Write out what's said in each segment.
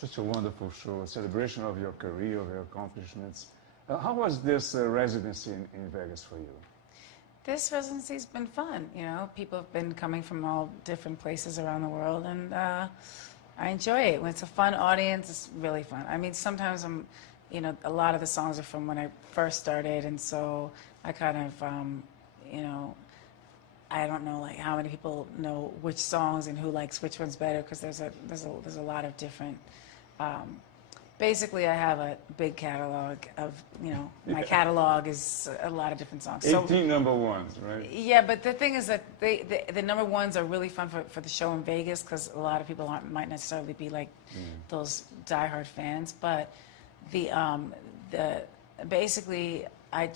such a wonderful show, a celebration of your career, of your accomplishments. How was this residency in Vegas for you? This residency's been fun. You know, people have been coming from all different places around the world, and I enjoy it. When it's a fun audience, it's really fun. I mean, sometimes you know, a lot of the songs are from when I first started, and so I kind of, you know, I don't know like how many people know which songs and who likes which ones better, because there's a lot of different. Basically, I have a big catalog of, you know, my catalog is a lot of different songs. 18 number ones, right? Yeah, but the thing is that the number ones are really fun for the show in Vegas, because a lot of people might necessarily be like those diehard fans. But basically, I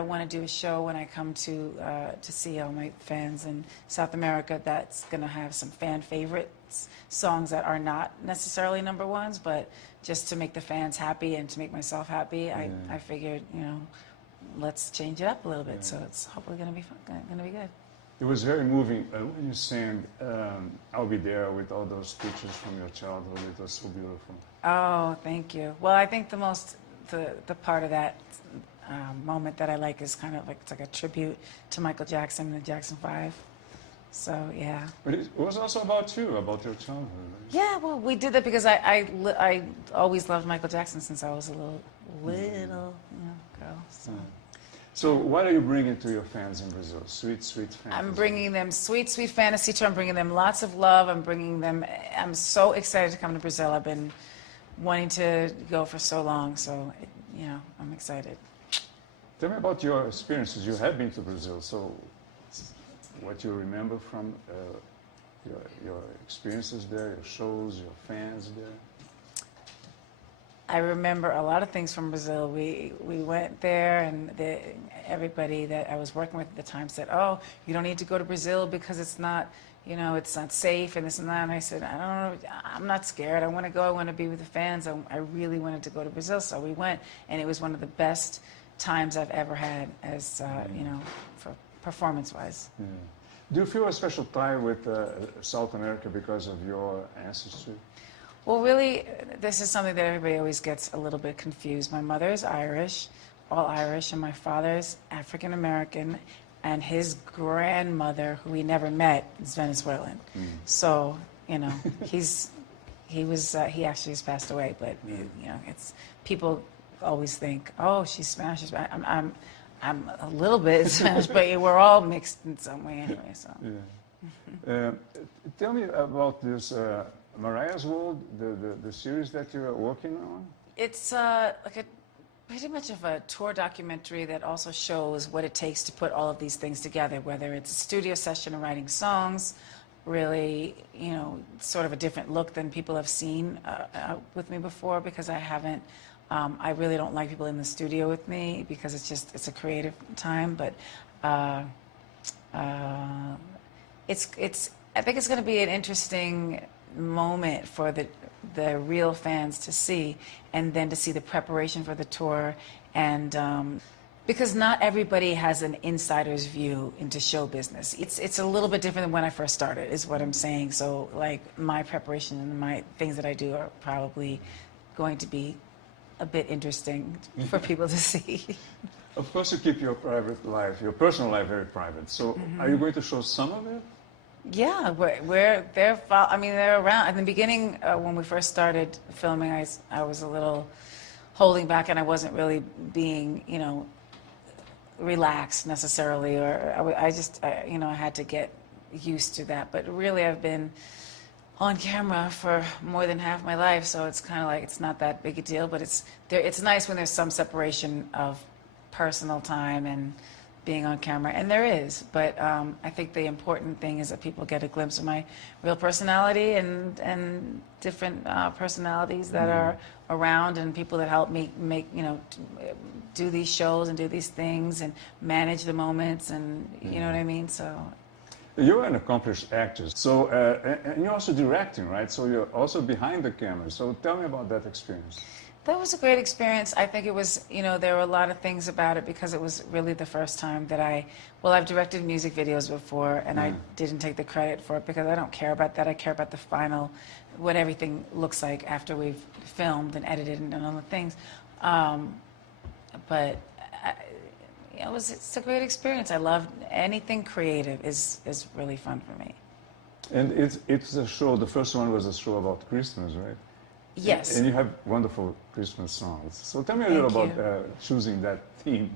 want to do a show when I come to see all my fans in South America that's going to have some fan favorites, songs that are not necessarily number ones, but just to make the fans happy and to make myself happy. I figured, you know, let's change it up a little bit. So it's hopefully going to be fun, going to be good. It was very moving when you sang "I'll Be There" with all those pictures from your childhood. It was so beautiful. Oh, thank you. Well, I think the part of that moment that I like is kind of like, it's like a tribute to Michael Jackson and the Jackson 5. So, yeah. But it was also about you, about your childhood. Right? Yeah, well, we did that because I always loved Michael Jackson since I was a little you know, girl. So. So what are you bringing to your fans in Brazil? Sweet, sweet fantasy. I'm bringing them sweet, sweet fantasy tour. I'm bringing them lots of love. I'm so excited to come to Brazil. I've been wanting to go for so long, so, you know, I'm excited. Tell me about your experiences. You have been to Brazil, so what you remember from your experiences there, your shows, your fans there? I remember a lot of things from Brazil. We went there, and everybody that I was working with at the time said, "Oh, you don't need to go to Brazil because it's not, you know, it's not safe and this and that." And I said, "I don't know. I'm not scared. I want to go. I want to be with the fans. I really wanted to go to Brazil." So we went, and it was one of the best times I've ever had, as you know, for performance-wise. Yeah. Do you feel a special tie with South America because of your ancestry? Well, really, this is something that everybody always gets a little bit confused. My mother is Irish, all Irish, and my father's African-American, and his grandmother, who he never met, is Venezuelan. So, you know, he actually has passed away, but, you know, it's, people always think, "Oh, she's Spanish." I'm a little bit Spanish, but we're all mixed in some way anyway. So. Yeah. Tell me about this Mariah's World, the series that you're working on. It's like pretty much of a tour documentary that also shows what it takes to put all of these things together, whether it's a studio session or writing songs. Really, you know, sort of a different look than people have seen with me before, because I haven't. I really don't like people in the studio with me because it's a creative time. But I think it's going to be an interesting moment for the real fans to see, and then to see the preparation for the tour, and because not everybody has an insider's view into show business. It's a little bit different than when I first started, is what I'm saying. So, like, my preparation and my things that I do are probably going to be a bit interesting for people to see. Of course, you keep your private life, your personal life, very private. So, are you going to show some of it? Yeah, they're around. In the beginning, when we first started filming, I was a little holding back, and I wasn't really being, you know, relaxed necessarily, or I had to get used to that. But really, I've been on camera for more than half my life, so it's kind of like, it's not that big a deal. But it's nice when there's some separation of personal time and being on camera, and there is. But I think the important thing is that people get a glimpse of my real personality and different personalities that are around, and people that help me make, you know, do these shows and do these things and manage the moments, and you know what I mean. So. You're an accomplished actress, so and you're also directing, right? So you're also behind the camera. So tell me about that experience. That was a great experience. I think it was, you know, there were a lot of things about it, because it was really the first time that I've directed music videos before, and I didn't take the credit for it because I don't care about that. I care about the final what everything looks like after we've filmed and edited and done all the things. But it's a great experience. I love anything creative is really fun for me. And it's a show. The first one was a show about Christmas, right? Yes. And you have wonderful Christmas songs. So tell me a little about choosing that theme.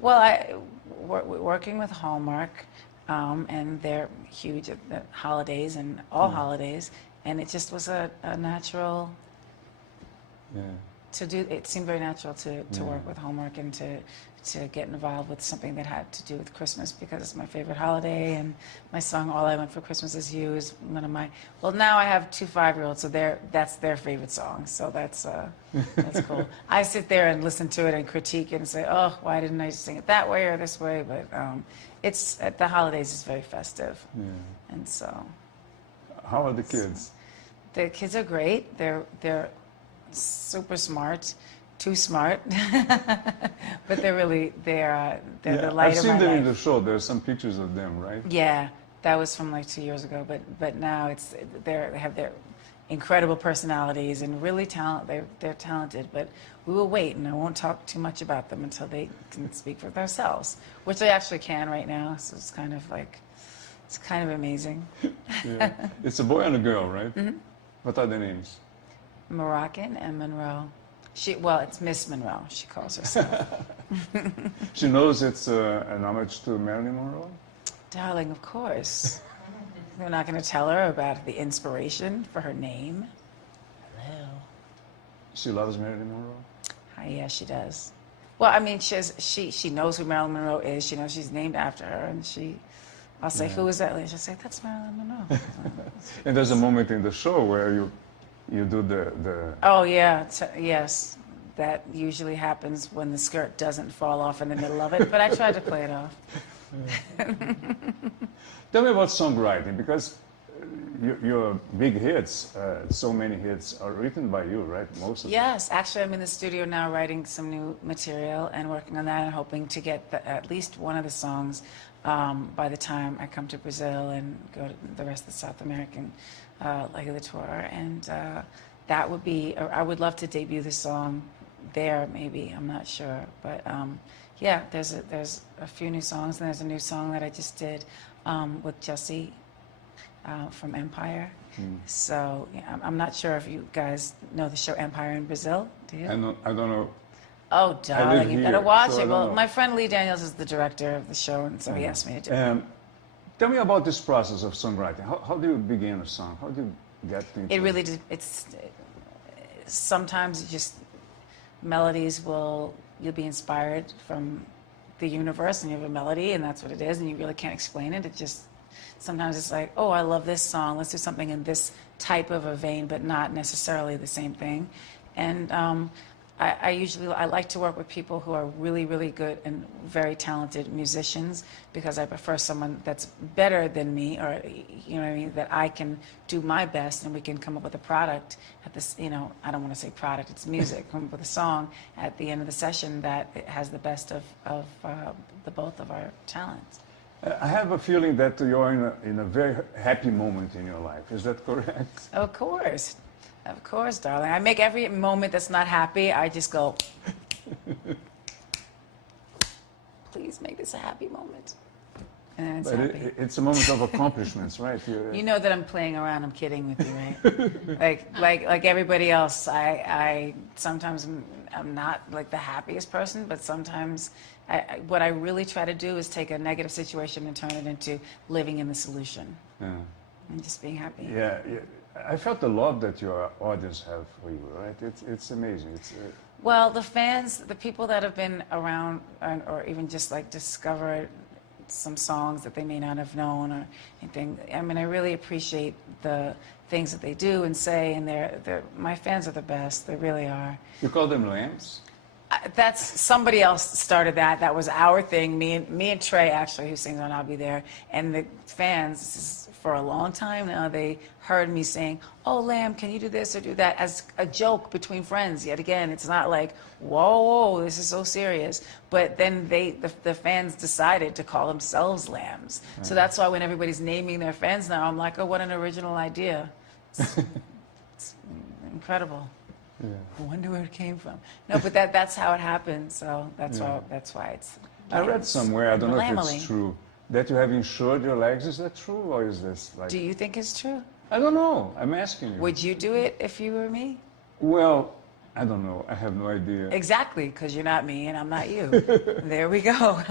Well, we're working with Hallmark, and they're huge at the holidays and all holidays, and it just was a natural. Yeah. To do it seemed very natural to work with Hallmark and to get involved with something that had to do with Christmas, because it's my favorite holiday, and my song "All I Want for Christmas Is You" is one of my. Well, now I have 2 5-year-olds, so that's their favorite song. So that's cool. I sit there and listen to it and critique it and say, oh, why didn't I sing it that way or this way? But it's at the holidays. It's very festive, and so. How are the kids? The kids are great. They're super smart, too smart, but they're the light of my life. I've seen them in the show. There's some pictures of them, right? Yeah, that was from like 2 years ago. But now they have their incredible personalities and really they're talented. But we will wait, and I won't talk too much about them until they can speak for themselves, which they actually can right now. So it's kind of amazing. Yeah. It's a boy and a girl, right? Mm-hmm. What are their names? Moroccan and Monroe. It's Miss Monroe, she calls herself. She knows it's an homage to Marilyn Monroe? Darling, of course. We're not going to tell her about the inspiration for her name. Hello. She loves Marilyn Monroe? Yeah, she does. Well, I mean, she knows who Marilyn Monroe is. She knows she's named after her, and I'll say, who is that lady? She'll say, that's Marilyn Monroe. And there's a moment in the show where you do the... Oh, yeah. Yes. That usually happens when the skirt doesn't fall off in the middle of it, but I tried to play it off. Tell me about songwriting, because your big hits, so many hits, are written by you, right? Most of them. Yes. Actually, I'm in the studio now writing some new material and working on that and hoping to get at least one of the songs by the time I come to Brazil and go to the rest of the South American leg of the tour. And that would be, I would love to debut the song there, maybe. I'm not sure. But yeah, there's a few new songs, and there's a new song that I just did with Jesse from Empire. So yeah, I'm not sure if you guys know the show Empire in Brazil. Do you? I don't know. Oh, darling, you gotta watch it. Well, know. My friend Lee Daniels is the director of the show, and so he asked me to do it. Tell me about this process of songwriting. How do you begin a song? How do you get into it? Really, sometimes just melodies you'll be inspired from the universe, and you have a melody, and that's what it is, and you really can't explain it. It just, sometimes it's like, oh, I love this song. Let's do something in this type of a vein, but not necessarily the same thing. And I like to work with people who are really, really good and very talented musicians, because I prefer someone that's better than me, or, you know what I mean, that I can do my best and we can come up with a product at this, I don't want to say product, it's music, come up with a song at the end of the session that has the best of the both of our talents. I have a feeling that you're in a very happy moment in your life. Is that correct? Of course. Of course, darling. I make every moment that's not happy, I just go, please make this a happy moment. And it's happy. It's a moment of accomplishments, right? You know that I'm playing around, I'm kidding with you, right? like everybody else, I sometimes I'm not like the happiest person, but sometimes what I really try to do is take a negative situation and turn it into living in the solution. Yeah. And just being happy. Yeah. I felt the love that your audience have for you, right? It's amazing. Well, the fans, the people that have been around, or even just like discovered some songs that they may not have known or anything. I mean, I really appreciate the things that they do and say, and my fans are the best. They really are. You call them lambs? That's somebody else started that. That was our thing. Me and Trey, actually, who sings on "I'll Be There," and the fans. For a long time now, they heard me saying, "Oh, Lamb, can you do this or do that?" as a joke between friends. Yet again, it's not like, whoa, this is so serious. But then the fans decided to call themselves Lambs. Right. So that's why when everybody's naming their fans now, I'm like, oh, what an original idea. It's incredible. Yeah. I wonder where it came from. No, but that's how it happened. So that's Yeah. why it's. I read somewhere, I don't know if Lamely. it's true, that you have insured your legs. Is that true, or is this like? Do you think it's true? I don't know. I'm asking you. Would you do it if you were me? Well, I don't know. I have no idea. Exactly, because you're not me and I'm not you. There we go.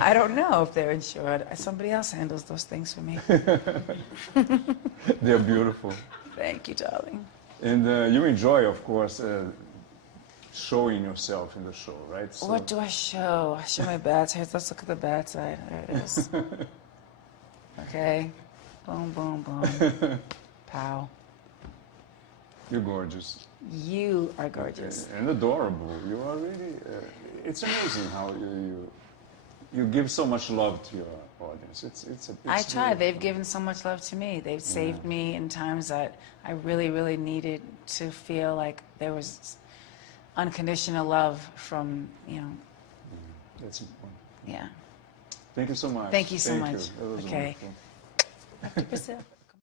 I don't know if they're insured. Somebody else handles those things for me. They're beautiful. Thank you, darling. And you enjoy, of course, showing yourself in the show, right? So, What do I show? I show my bad side. Let's look at the bad side. There it is. Okay. Boom, boom, boom. Pow. You're gorgeous. You are gorgeous. And adorable. You are really... it's amazing how you give so much love to your audience. It's I try. really They've fun. given so much love to me. They've saved me in times that I really, really needed to feel like there was unconditional love from, That's important. yeah. Thank you so much. Thank you so much. That was Okay. wonderful. Back to Brazil.